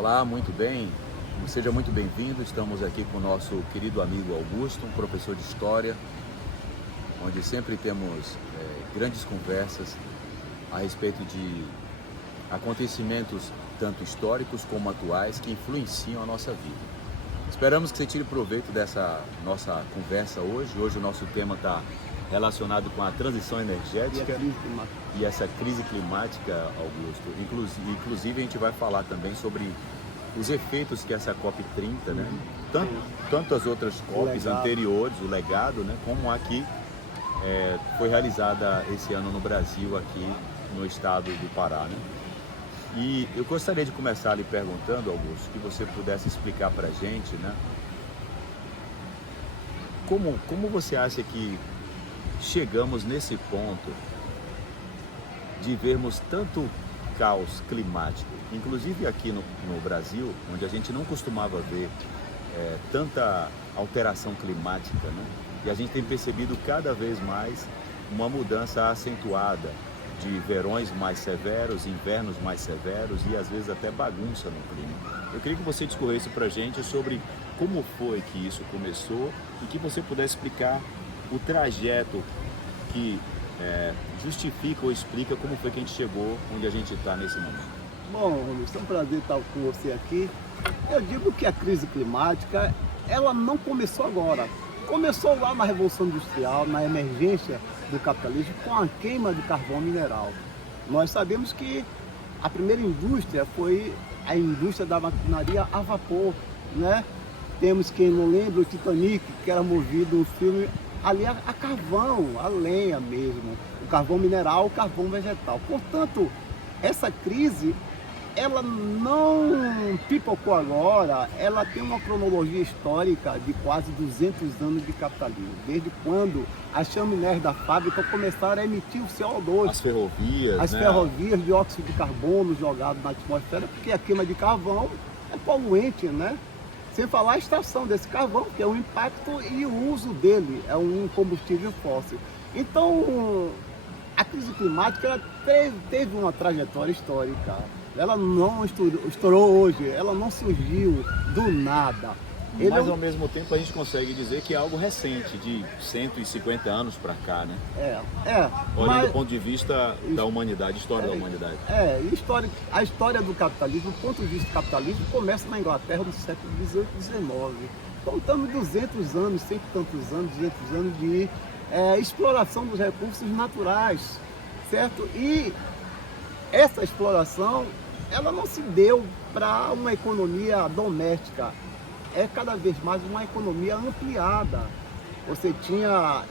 Olá, muito bem. Seja muito bem-vindo. Estamos aqui com o nosso querido amigo Augusto, um professor de História, onde sempre temos grandes conversas a respeito de acontecimentos tanto históricos como atuais que influenciam a nossa vida. Esperamos que você tire proveito dessa nossa conversa hoje. Hoje o nosso tema está relacionado com a transição energética e essa crise climática, Augusto. Inclusive a gente vai falar também sobre os efeitos que essa COP30, né? Tanto as outras COPs anteriores, o legado, né? Como aqui foi realizada esse ano no Brasil, aqui no estado do Pará, né? E eu gostaria de começar lhe perguntando, Augusto, que você pudesse explicar para a gente, né? Como você acha que chegamos nesse ponto de vermos tanto caos climático, inclusive aqui no Brasil, onde a gente não costumava ver tanta alteração climática, né? E a gente tem percebido cada vez mais uma mudança acentuada de verões mais severos, invernos mais severos e às vezes até bagunça no clima. Eu queria que você discorresse para a gente sobre como foi que isso começou e que você pudesse explicar o trajeto que justifica ou explica como foi que a gente chegou onde a gente está nesse momento. Bom, Romilson, é um prazer estar com você aqui. Eu digo que a crise climática, ela não começou agora. Começou lá na Revolução Industrial, na emergência do capitalismo, com a queima de carvão mineral. Nós sabemos que a primeira indústria foi a indústria da maquinaria a vapor, né? Temos, quem não lembra, o Titanic, que era movido no filme ali a carvão, a lenha mesmo, o carvão mineral, o carvão vegetal. Portanto, essa crise, ela não pipocou agora, ela tem uma cronologia histórica de quase 200 anos de capitalismo, desde quando as chaminés da fábrica começaram a emitir o CO2. As ferrovias, as ferrovias, dióxido de carbono jogado na atmosfera, porque a queima de carvão é poluente, né? Sem falar a extração desse carvão, que é o impacto e o uso dele, é um combustível fóssil. Então, a crise climática ela teve uma trajetória histórica. Ela não estourou hoje, ela não surgiu do nada. Mas ao mesmo tempo a gente consegue dizer que é algo recente, de 150 anos para cá, né? Olhando do ponto de vista da humanidade, história da humanidade. A história do capitalismo, do ponto de vista do capitalismo, começa na Inglaterra no século XVIII e XIX. Então estamos 200 anos, cento e tantos anos, 200 anos de exploração dos recursos naturais, certo? E essa exploração, ela não se deu para uma economia doméstica, é cada vez mais uma economia ampliada. Você tinha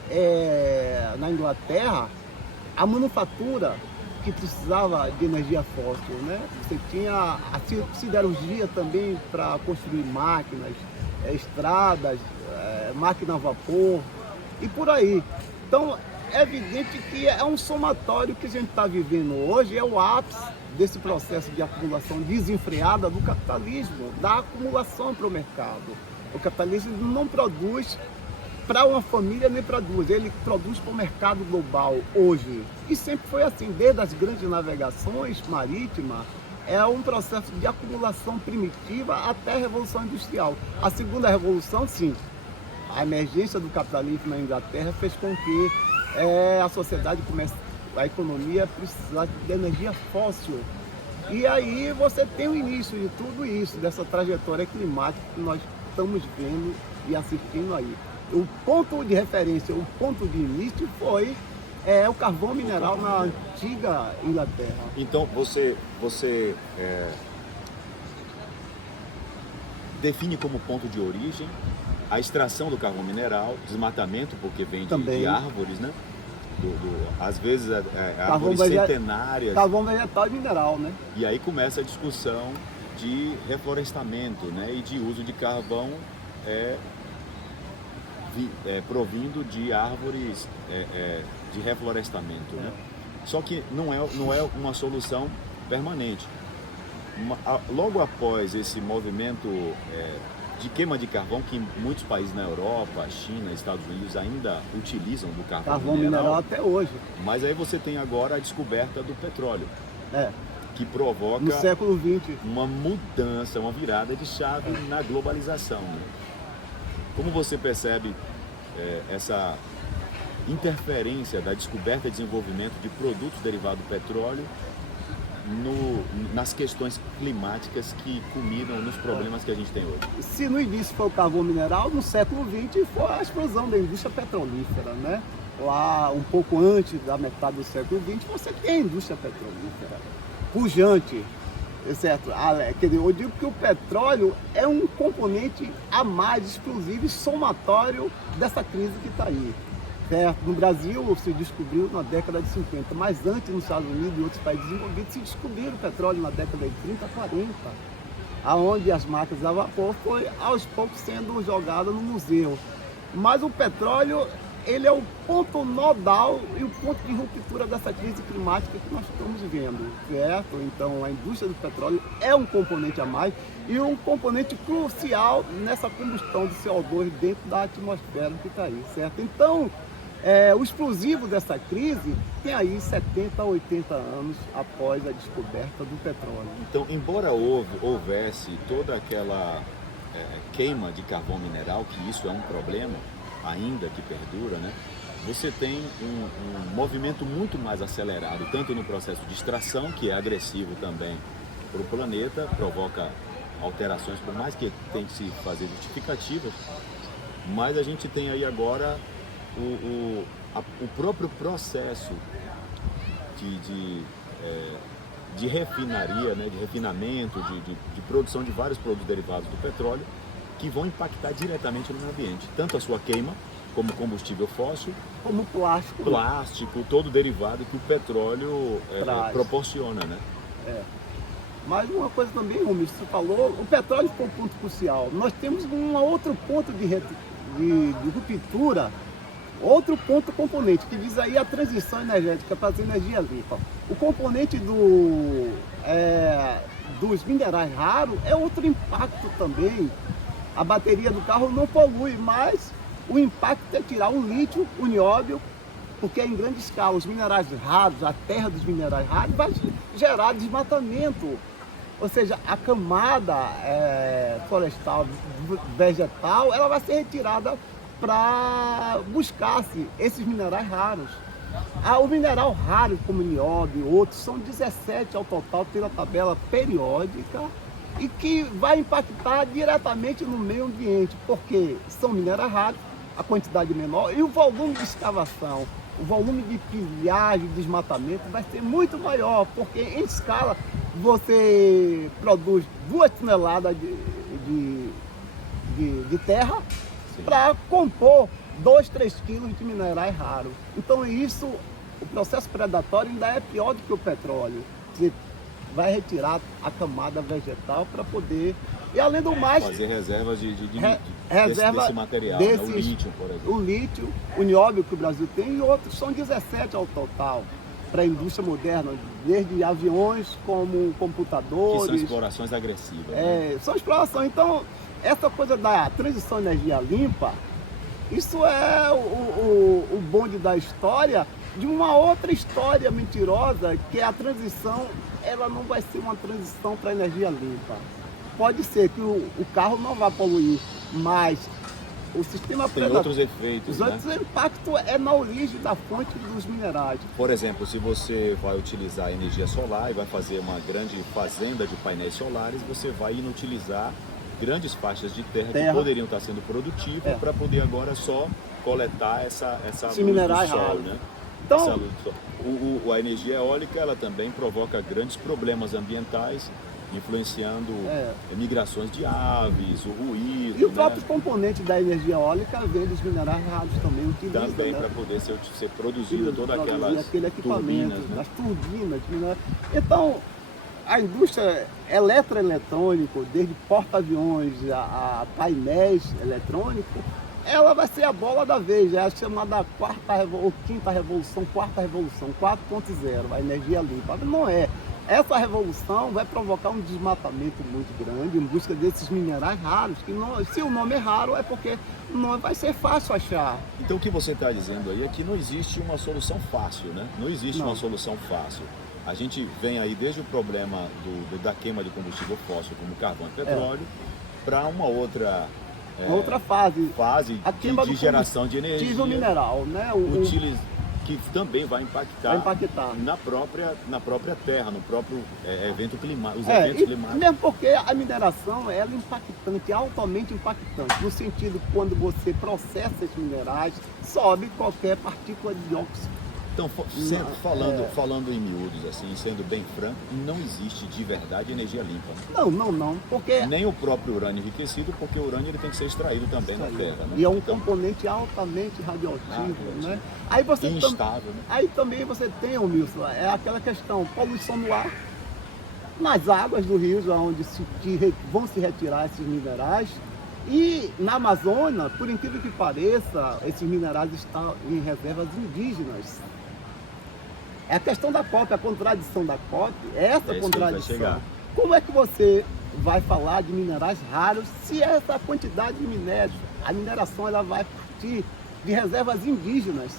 na Inglaterra a manufatura que precisava de energia fóssil, né? Você tinha a siderurgia também para construir máquinas, estradas, máquina a vapor e por aí. Então é evidente que é um somatório que a gente está vivendo hoje, é o ápice desse processo de acumulação desenfreada do capitalismo, da acumulação para o mercado. O capitalismo não produz para uma família nem para duas, ele produz para o mercado global hoje. E sempre foi assim, desde as grandes navegações marítimas, é um processo de acumulação primitiva até a Revolução Industrial. A segunda revolução, sim, a emergência do capitalismo na Inglaterra fez com que a sociedade a economia precisasse de energia fóssil. E aí você tem o início de tudo isso, dessa trajetória climática que nós estamos vendo e assistindo aí. O ponto de referência, o ponto de início foi o carvão mineral na antiga Inglaterra. Então você define como ponto de origem a extração do carvão mineral, desmatamento, porque vem de árvores, né? Às vezes árvores centenárias. Carvão vegetal e mineral, né? E aí começa a discussão de reflorestamento, né? E de uso de carvão provindo de árvores de reflorestamento, né? Só que não é uma solução permanente. Logo após esse movimento de queima de carvão, que muitos países na Europa, China, Estados Unidos ainda utilizam do carvão mineral até hoje. Mas aí você tem agora a descoberta do petróleo, que provoca no século XX uma mudança, uma virada de chave na globalização. Né? Como você percebe essa interferência da descoberta e desenvolvimento de produtos derivados do petróleo nas questões climáticas que culminam nos problemas que a gente tem hoje? Se no início foi o carvão mineral, no século XX foi a explosão da indústria petrolífera, né? Lá um pouco antes da metade do século XX, você tem a indústria petrolífera pujante, certo? Quer dizer, eu digo que o petróleo é um componente a mais explosivo e somatório dessa crise que está aí. Certo? No Brasil se descobriu na década de 50, mas antes nos Estados Unidos e outros países desenvolvidos se descobriram o petróleo na década de 30, 40, aonde as máquinas a vapor foi aos poucos sendo jogada no museu. Mas o petróleo, ele é o ponto nodal e o ponto de ruptura dessa crise climática que nós estamos vivendo, certo? Então a indústria do petróleo é um componente a mais e um componente crucial nessa combustão de CO2 dentro da atmosfera que está aí, certo? Então, o explosivo dessa crise tem aí 70 a 80 anos após a descoberta do petróleo. Então, embora houvesse toda aquela queima de carvão mineral, que isso é um problema ainda que perdura, né? Você tem um movimento muito mais acelerado, tanto no processo de extração, que é agressivo também para o planeta, provoca alterações, por mais que tem que se fazer justificativas, mas a gente tem aí agora o próprio processo de refinaria, né, de refinamento, de produção de vários produtos derivados do petróleo, que vão impactar diretamente no meio ambiente. Tanto a sua queima, como combustível fóssil, como plástico, todo derivado que o petróleo proporciona, né? Mas uma coisa também, Romildo, você falou, o petróleo foi um ponto crucial. Nós temos um outro ponto de ruptura, outro ponto componente, que diz aí a transição energética para as energias limpas. O componente dos minerais raros é outro impacto também. A bateria do carro não polui, mas o impacto é tirar o lítio, o nióbio, porque em grande escala os minerais raros, a terra dos minerais raros vai gerar desmatamento. Ou seja, a camada florestal, vegetal, ela vai ser retirada para buscar-se esses minerais raros. O mineral raro, como nióbio e outros, são 17 ao total pela tabela periódica e que vai impactar diretamente no meio ambiente, porque são minerais raros, a quantidade menor e o volume de escavação, o volume de pilhagem, desmatamento vai ser muito maior, porque em escala você produz 2 toneladas de terra para compor 2, 3 quilos de minerais raros. Então isso, o processo predatório ainda é pior do que o petróleo. Você vai retirar a camada vegetal para poder, e além do mais, fazer reservas reserva desse material, né? O lítio, por exemplo. O lítio, o nióbio que o Brasil tem e outros, são 17 ao total para a indústria moderna, desde aviões como computadores. Que são explorações agressivas. Né? São explorações. Então, essa coisa da transição à energia limpa, isso é o bonde da história de uma outra história mentirosa, que é a transição, ela não vai ser uma transição para energia limpa. Pode ser que o carro não vá poluir, mas o sistema tem outros efeitos, os outros impactos é na origem da fonte dos minerais. Por exemplo, se você vai utilizar energia solar e vai fazer uma grande fazenda de painéis solares, você vai inutilizar grandes faixas de terra que poderiam estar sendo produtivas para poder agora só coletar essa luz minerais do sol, raros. né? Então, a energia eólica, ela também provoca grandes problemas ambientais, influenciando migrações de aves, o ruído. E o próprio componente da energia eólica vem dos minerais raros também, utiliza. Também para poder ser produzida toda aquele equipamento, turbinas, né? das turbinas. Então, a indústria eletroeletrônica, desde porta-aviões a painéis eletrônicos, ela vai ser a bola da vez, é a chamada quarta revolução, 4.0, a energia limpa. Não é. Essa revolução vai provocar um desmatamento muito grande em busca desses minerais raros, que não, se o nome é raro é porque não vai ser fácil achar. Então o que você está dizendo aí é que não existe uma solução fácil, né? Não existe uma solução fácil. a gente vem aí desde o problema da queima de combustível fóssil, como carvão e petróleo, para uma outra fase a queima de geração de energia mineral, né? Que também vai impactar na própria terra, no próprio evento climático, eventos climáticos. Mesmo porque a mineração ela é impactante, altamente impactante, no sentido que quando você processa esses minerais, sobe qualquer partícula de dióxido. Então, falando em miúdos, assim, sendo bem franco, não existe de verdade energia limpa. Não, porque... Nem o próprio urânio enriquecido, porque o urânio ele tem que ser extraído também na terra. Né? E é um componente altamente radioativo, né? Aí você instável, né? Aí também você tem, Wilson, é aquela questão, poluição no ar, nas águas do rio, onde vão se retirar esses minerais. E na Amazônia, por incrível que pareça, esses minerais estão em reservas indígenas. É a questão da COP, a contradição da COP, essa contradição. Como é que você vai falar de minerais raros se essa quantidade de minérios, a mineração ela vai partir de reservas indígenas,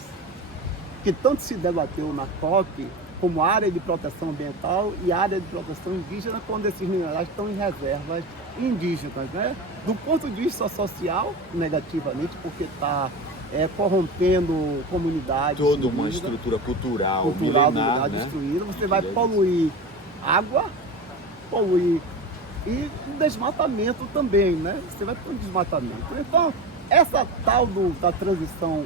que tanto se debateu na COP, como área de proteção ambiental e área de proteção indígena, quando esses minerais estão em reservas indígenas, né? Do ponto de vista social, negativamente, porque está corrompendo comunidades. Toda uma estrutura cultural milenar, né? Destruída. Você vai poluir água, poluir e desmatamento também, né? Você vai ter um desmatamento. Então, essa tal da transição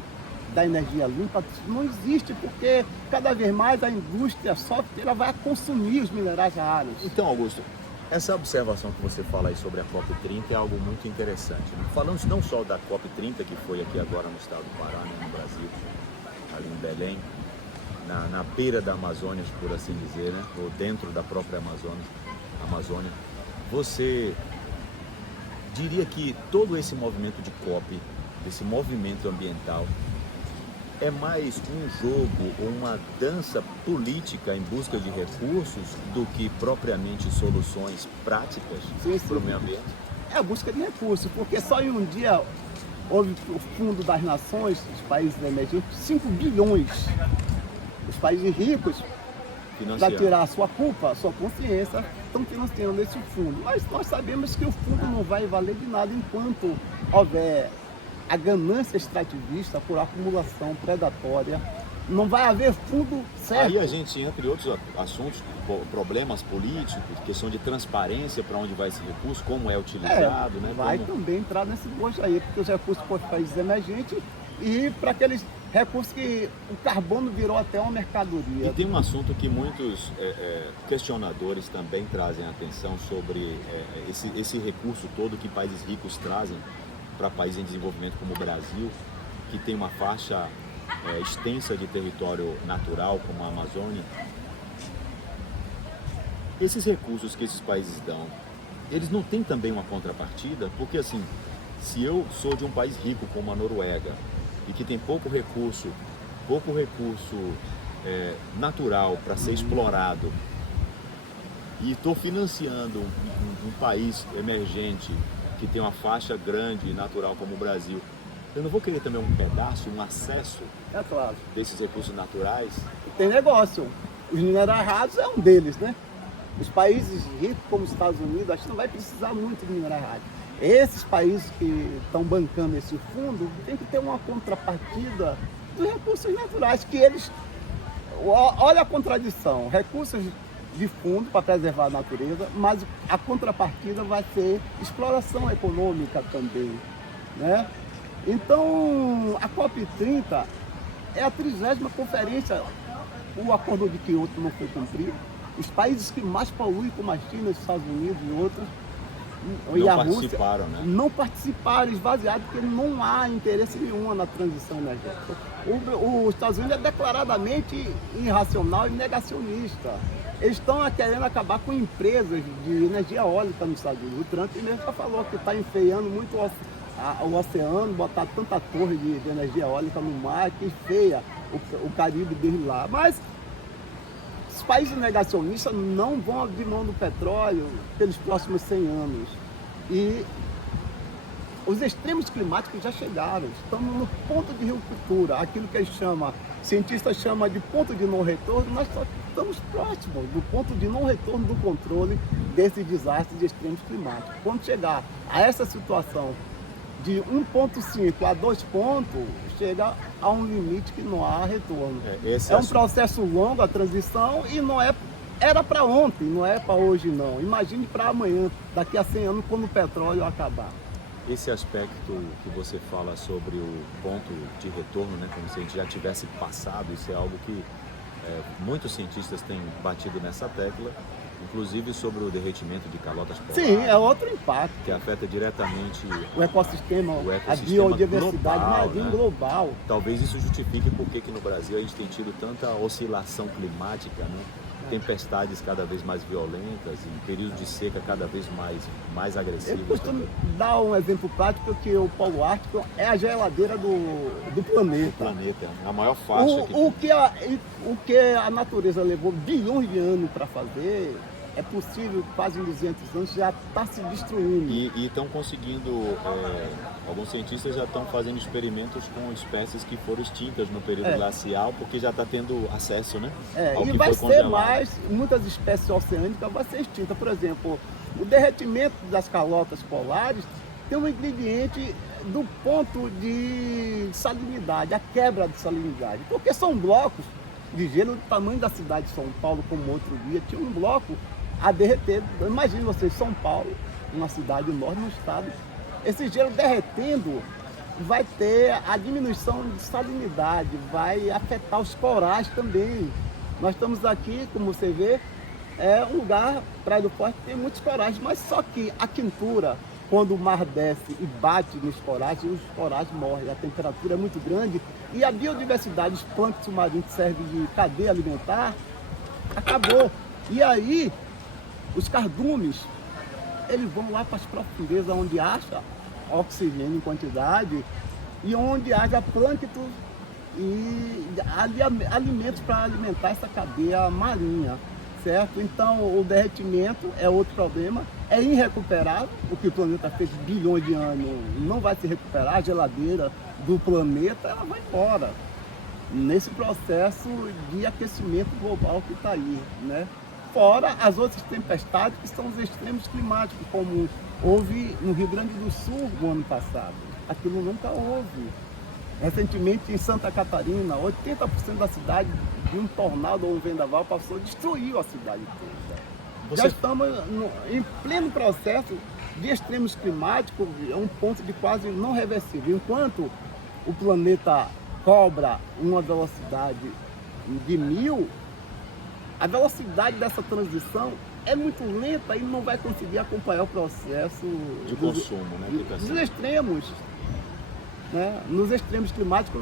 da energia limpa não existe, porque cada vez mais a indústria software vai consumir os minerais raros. Então, Augusto, essa observação que você fala aí sobre a COP30 é algo muito interessante. Né? Falamos não só da COP30, que foi aqui agora no estado do Pará, né, no Brasil, ali em Belém, na beira da Amazônia, por assim dizer, né? Ou dentro da própria Amazônia. Você diria que todo esse movimento de COP, esse movimento ambiental, é mais um jogo ou uma dança política em busca de recursos do que propriamente soluções práticas para o meio ambiente? É a busca de recursos, porque só em um dia houve o Fundo das Nações, os países emergentes, 5 bilhões. Os países ricos, para tirar a sua culpa, a sua consciência, estão financiando esse fundo. Mas nós sabemos que o fundo não vai valer de nada enquanto houver a ganância extrativista por acumulação predatória. Não vai haver fundo certo. Aí a gente entra em outros assuntos, problemas políticos, questão de transparência para onde vai esse recurso, como é utilizado. Né? Vai também entrar nesse bojo aí, porque os recursos para os países emergentes e para aqueles recursos que o carbono virou até uma mercadoria. E tem um assunto que muitos questionadores também trazem atenção sobre esse recurso todo que países ricos trazem para países em desenvolvimento como o Brasil, que tem uma faixa extensa de território natural como a Amazônia. Esses recursos que esses países dão, eles não têm também uma contrapartida? Porque assim, se eu sou de um país rico como a Noruega e que tem pouco recurso natural para ser explorado, e estou financiando um país emergente que tem uma faixa grande natural como o Brasil, eu não vou querer também um pedaço, um acesso desses recursos naturais? Tem negócio. Os minerais raros é um deles, né? Os países ricos como os Estados Unidos, acho que não vai precisar muito de minerais raros. Esses países que estão bancando esse fundo tem que ter uma contrapartida dos recursos naturais, que eles... Olha a contradição, recursos de fundo para preservar a natureza, mas a contrapartida vai ser exploração econômica também, né? Então, a COP30 é a 30ª conferência. O Acordo de Kyoto não foi cumprido. Os países que mais poluem, como a China, os Estados Unidos e outros, e a Rússia, não participaram, esvaziaram, porque não há interesse nenhum na transição energética. Os Estados Unidos é declaradamente irracional e negacionista. Eles estão querendo acabar com empresas de energia eólica nos Estados Unidos. O Trump mesmo já falou que está enfeiando muito o oceano, botar tanta torre de energia eólica no mar que enfeia o Caribe dele lá. Mas os países negacionistas não vão abrir mão do petróleo pelos próximos 100 anos. E os extremos climáticos já chegaram, estamos no ponto de ruptura, aquilo que cientistas chamam de ponto de não retorno, nós só estamos próximos do ponto de não retorno do controle desses desastres de extremos climáticos. Quando chegar a essa situação de 1,5 a 2 pontos, chega a um limite que não há retorno. É um processo longo a transição e não é. Era para ontem, não é para hoje não. Imagine para amanhã, daqui a 100 anos, quando o petróleo acabar. Esse aspecto que você fala sobre o ponto de retorno, né, como se a gente já tivesse passado, isso é algo que muitos cientistas têm batido nessa tecla, inclusive sobre o derretimento de calotas polares. Sim, é outro impacto. Que afeta diretamente o ecossistema a biodiversidade marinha, né? Global. Talvez isso justifique por que no Brasil a gente tem tido tanta oscilação climática, né? Tempestades cada vez mais violentas e períodos de seca cada vez mais agressivos. Eu costumo dar um exemplo prático que o Polo Ártico é a geladeira do planeta. Do planeta, a maior faixa o que a natureza levou bilhões de anos para fazer, é possível, quase em 200 anos, já está se destruindo. E estão conseguindo, alguns cientistas já estão fazendo experimentos com espécies que foram extintas no período glacial, porque já está tendo acesso, né? E vai ser mais, muitas espécies oceânicas vão ser extintas. Por exemplo, o derretimento das calotas polares tem um ingrediente do ponto de salinidade, a quebra de salinidade, porque são blocos de gelo do tamanho da cidade de São Paulo, como outro dia, tinha um bloco a derreter. Imagine vocês, São Paulo, uma cidade enorme no estado, esse gelo derretendo vai ter a diminuição de salinidade, vai afetar os corais também. Nós estamos aqui, como você vê, é um lugar, Praia do Forte, tem muitos corais, mas só que a quintura, quando o mar desce e bate nos corais, os corais morrem, a temperatura é muito grande e a biodiversidade, os plânctons marinhos que servem de cadeia alimentar, acabou. E aí, os cardumes, eles vão lá para as profundezas onde acha oxigênio em quantidade e onde haja plâncton e alimentos para alimentar essa cadeia marinha, certo? Então o derretimento é outro problema, é irrecuperável, o que o planeta fez bilhões de anos não vai se recuperar, a geladeira do planeta ela vai embora nesse processo de aquecimento global que está aí, né? Fora as outras tempestades que são os extremos climáticos, como houve no Rio Grande do Sul no ano passado. Aquilo nunca houve. Recentemente em Santa Catarina, 80% da cidade de um tornado ou um vendaval passou, destruiu a cidade toda. Já estamos em pleno processo de extremos climáticos, é um ponto de quase não reversível. Enquanto o planeta cobra uma velocidade de 1000, a velocidade dessa transição é muito lenta e não vai conseguir acompanhar o processo de consumo, né? Dos extremos. Né? Nos extremos climáticos,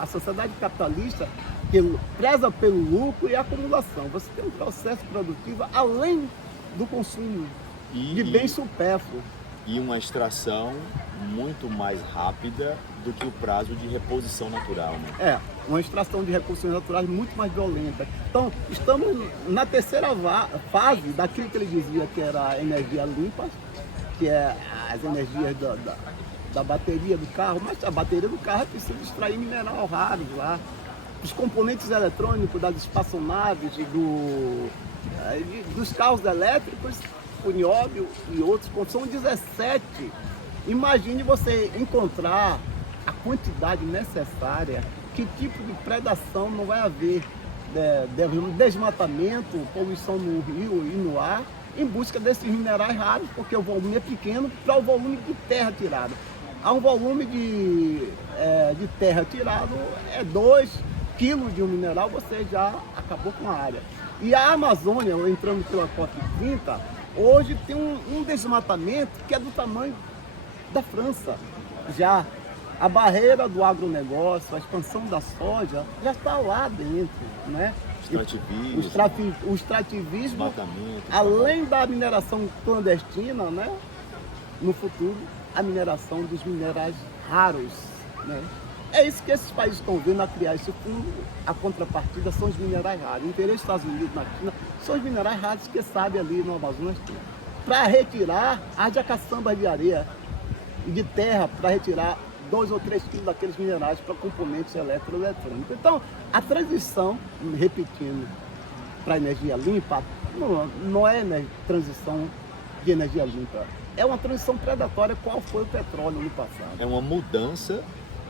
a sociedade capitalista que preza pelo lucro e a acumulação. Você tem um processo produtivo além do consumo de bens supérfluos. E uma extração muito mais rápida do que o prazo de reposição natural, né? Uma extração de recursos naturais muito mais violenta. Então, estamos na terceira fase daquilo que ele dizia que era a energia limpa, que é as energias da bateria do carro, mas a bateria do carro precisa extrair mineral raro lá. Os componentes eletrônicos das espaçonaves, dos carros elétricos, o nióbio e outros, são 17. Imagine você encontrar a quantidade necessária, que tipo de predação não vai haver, desmatamento, poluição no rio e no ar, em busca desses minerais raros, porque o volume é pequeno para o volume de terra tirado. Há um volume de terra tirado, 2 quilos de um mineral, você já acabou com a área. E a Amazônia, entrando pela COP30, hoje tem um desmatamento que é do tamanho da França. Já a barreira do agronegócio, a expansão da soja, já está lá dentro, né? O extrativismo, além da mineração clandestina, né? No futuro, a mineração dos minerais raros, né? É isso que esses países estão vendo a criar esse fundo. A contrapartida são os minerais raros. O interesse dos Estados Unidos na China são os minerais raros que sabe ali no Amazonas. Para retirar, haja caçamba de areia. de terra para retirar 2 ou 3 quilos daqueles minerais para componentes eletroeletrônicos. Então, a transição, repetindo, para energia limpa, não é, né, transição de energia limpa. É uma transição predatória, qual foi o petróleo no passado. É uma mudança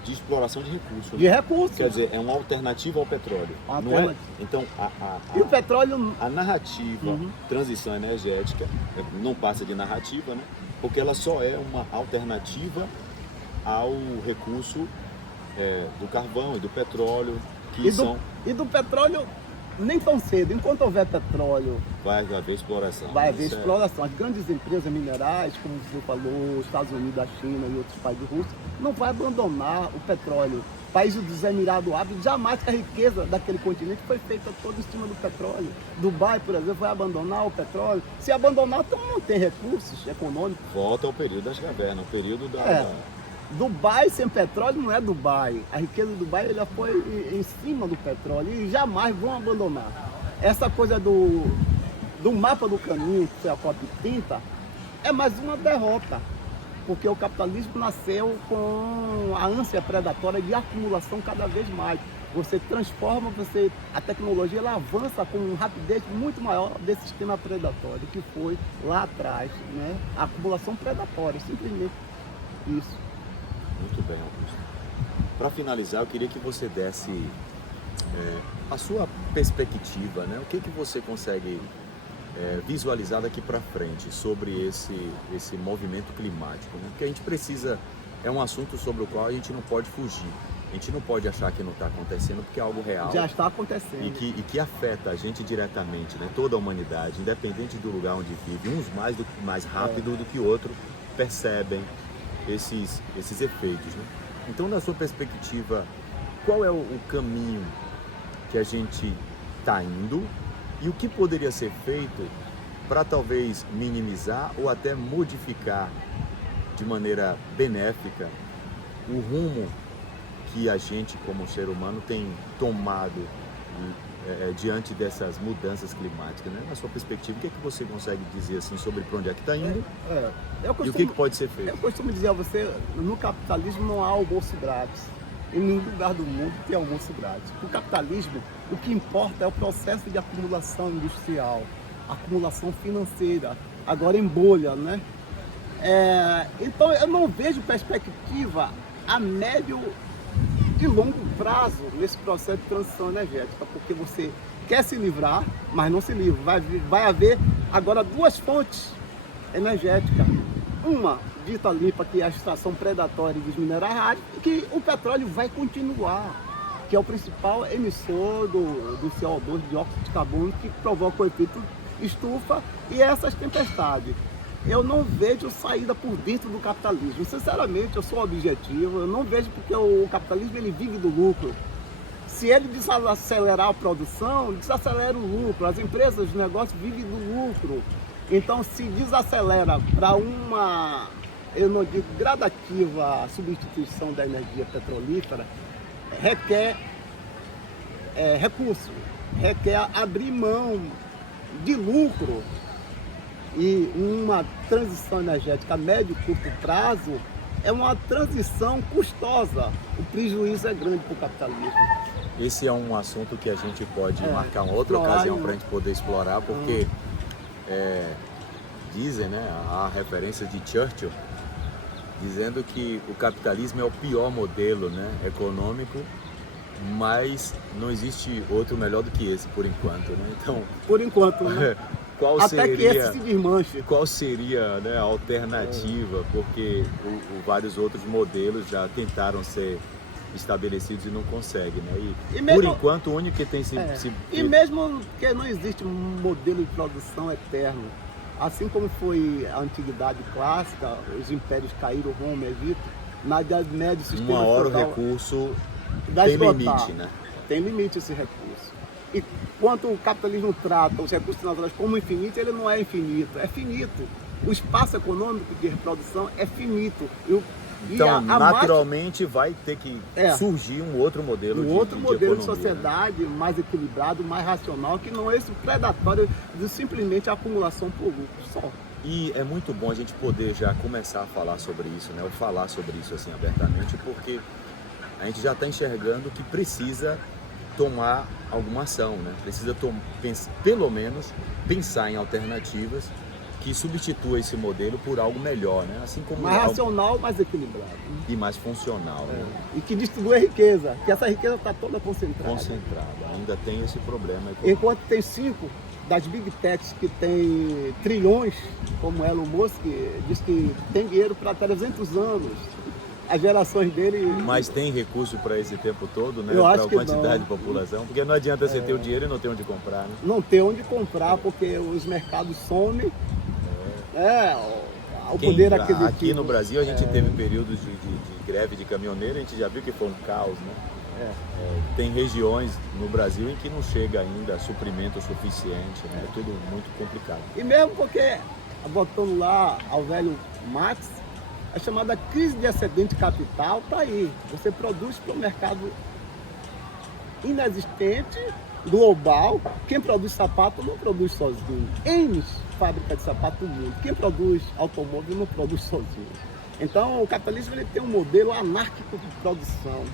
de exploração de recursos. De recursos. Quer dizer, é uma alternativa ao petróleo. Não é? Então, e o petróleo... a narrativa transição energética não passa de narrativa, né? Porque ela só é uma alternativa ao recurso do carvão e do petróleo, E do petróleo nem tão cedo. Enquanto houver petróleo, vai haver exploração. Vai haver exploração. As grandes empresas minerais, como você falou, os Estados Unidos, a China e outros países russos, não vai abandonar o petróleo. Países dos Emirados Árabes, jamais que a riqueza daquele continente foi feita toda em cima do petróleo. Dubai, por exemplo, vai abandonar o petróleo. Se abandonar, então não tem recursos econômicos. Volta ao período das cavernas, o período da... Dubai sem petróleo não é Dubai. A riqueza do Dubai já foi em cima do petróleo e jamais vão abandonar. Essa coisa do mapa do caminho, que é a COP30, é mais uma derrota. Porque o capitalismo nasceu com a ânsia predatória de acumulação cada vez mais. Você transforma, a tecnologia ela avança com rapidez muito maior desse sistema predatório, que foi lá atrás, né? A acumulação predatória, simplesmente isso. Muito bem, Augusto. Para finalizar, eu queria que você desse a sua perspectiva, né? O que você consegue visualizar daqui para frente sobre esse movimento climático, né? Porque a gente precisa, é um assunto sobre o qual a gente não pode fugir. A gente não pode achar que não está acontecendo, porque é algo real. Já está acontecendo. E que afeta a gente diretamente, né? Toda a humanidade, independente do lugar onde vive. Uns mais rápido do que outro percebem esses efeitos, né? Então, na sua perspectiva, qual é o caminho que a gente está indo e o que poderia ser feito para talvez minimizar ou até modificar de maneira benéfica o rumo que a gente, como ser humano, tem tomado diante dessas mudanças climáticas, né? Na sua perspectiva, o que é que você consegue dizer assim sobre para onde é que está indo e o que pode ser feito? Eu costumo dizer a você, no capitalismo não há almoço grátis. Em nenhum lugar do mundo tem almoço grátis. No capitalismo, o que importa é o processo de acumulação industrial, acumulação financeira, agora em bolha, né? Então eu não vejo perspectiva a médio e longo prazo nesse processo de transição energética, porque você quer se livrar, mas não se livra. Vai haver agora 2 fontes energéticas. Uma dita limpa, que é a extração predatória dos minerais raros, e que o petróleo vai continuar, que é o principal emissor do CO2, dióxido de carbono, que provoca o efeito estufa e essas tempestades. Eu não vejo saída por dentro do capitalismo. Sinceramente, eu sou objetivo, eu não vejo, porque o capitalismo ele vive do lucro. Se ele desacelerar a produção, desacelera o lucro. As empresas, os negócios vivem do lucro. Então, se desacelera para uma, eu não digo gradativa, substituição da energia petrolífera, requer recurso, requer abrir mão de lucro. E uma transição energética a médio e curto prazo é uma transição custosa. O prejuízo é grande para o capitalismo. Esse é um assunto que a gente pode marcar uma outra ocasião para a gente poder explorar, porque dizem, né, a referência de Churchill, dizendo que o capitalismo é o pior modelo, né, econômico, mas não existe outro melhor do que esse, por enquanto, né? Então, por enquanto, né? Que esse se desmanche. Qual seria, né, a alternativa? Porque vários outros modelos já tentaram ser estabelecidos e não conseguem, né? E mesmo, por enquanto, o único que tem E mesmo que não existe um modelo de produção eterno, assim como foi a antiguidade clássica, os impérios caíram, Roma, Egito, na Idade Média o sistema uma hora o recurso tem limite, né? Tem limite esse recurso. E quanto o capitalismo trata os recursos naturais como infinito, ele não é infinito, é finito. O espaço econômico de reprodução é finito. E Então, naturalmente, vai ter que surgir um outro modelo de economia, sociedade, né? Mais equilibrado, mais racional, que não é esse predatório de simplesmente acumulação por lucro só. E é muito bom a gente poder já começar a falar sobre isso, né? Ou falar sobre isso assim abertamente, porque a gente já está enxergando que precisa tomar alguma ação, né? Precisa pelo menos pensar em alternativas que substitua esse modelo por algo melhor, né? Assim como mais racional, mais equilibrado. E mais funcional. Né? E que distribui a riqueza, que essa riqueza está toda concentrada. Ainda tem esse problema. Enquanto tem 5 das Big Techs que tem trilhões, como Elon Musk, diz que tem dinheiro para 300 anos. As gerações dele... Mas tem recurso para esse tempo todo, né? Eu acho para a quantidade de população? Porque não adianta você ter o dinheiro e não ter onde comprar, né? Não ter onde comprar, porque os mercados somem. O poder aquisitivo. Aqui no Brasil a gente teve períodos de greve de caminhoneiro, a gente já viu que foi um caos, né? Tem regiões no Brasil em que não chega ainda suprimento suficiente, né? É tudo muito complicado. E mesmo porque, voltando lá ao velho Marx, a chamada crise de excedente capital está aí. Você produz para o mercado inexistente, global. Quem produz sapato não produz sozinho. N fábricas de sapato no mundo. Quem produz automóvel não produz sozinho. Então o capitalismo ele tem um modelo anárquico de produção,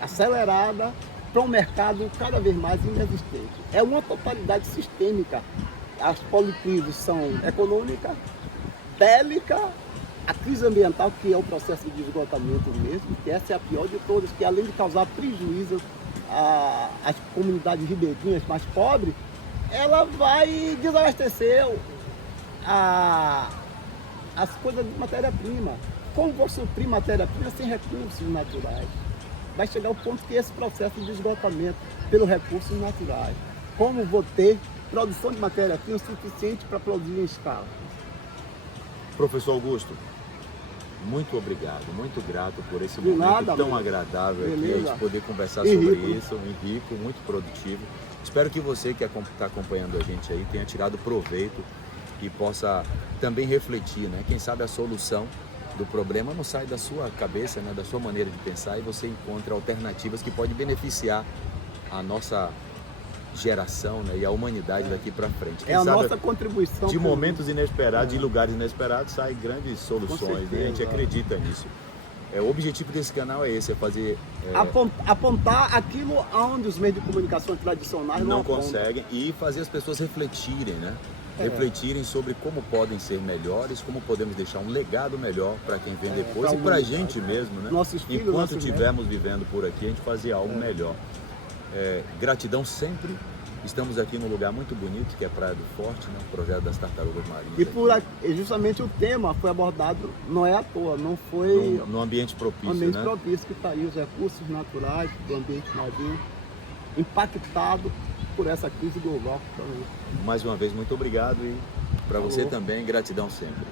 acelerada para um mercado cada vez mais inexistente. É uma totalidade sistêmica. As policrises são econômica, bélica, a crise ambiental, que é o processo de esgotamento mesmo, que essa é a pior de todas, que além de causar prejuízo às comunidades ribeirinhas mais pobres, ela vai desabastecer as coisas de matéria-prima. Como vou suprir matéria-prima sem recursos naturais? Vai chegar ao ponto que esse processo de esgotamento pelos recursos naturais. Como vou ter produção de matéria-prima suficiente para produzir em escala? Professor Augusto, muito obrigado, muito grato por esse momento tão agradável aqui, a gente poder conversar sobre isso, rico, muito produtivo. Espero que você que está acompanhando a gente aí tenha tirado proveito e possa também refletir, né? Quem sabe a solução do problema não sai da sua cabeça, né? Da sua maneira de pensar, e você encontra alternativas que podem beneficiar a nossa geração, né? E a humanidade daqui para frente. Quem sabe, a nossa contribuição. De momentos inesperados, de lugares inesperados, saem grandes soluções, né? A gente acredita nisso. O objetivo desse canal é esse, é fazer... apontar aquilo onde os meios de comunicação tradicionais não conseguem, e fazer as pessoas refletirem, né? Refletirem sobre como podem ser melhores, como podemos deixar um legado melhor para quem vem depois e para a gente mesmo, né? Enquanto estivermos vivendo por aqui, a gente fazer algo melhor. Gratidão sempre. Estamos aqui num lugar muito bonito, que é a Praia do Forte, né? O projeto das tartarugas marinhas. E justamente o tema foi abordado, não é à toa, não foi... No ambiente propício, ambiente propício, que está aí os recursos naturais do ambiente marinho, impactado por essa crise global. Mais uma vez, muito obrigado, e para você também, gratidão sempre.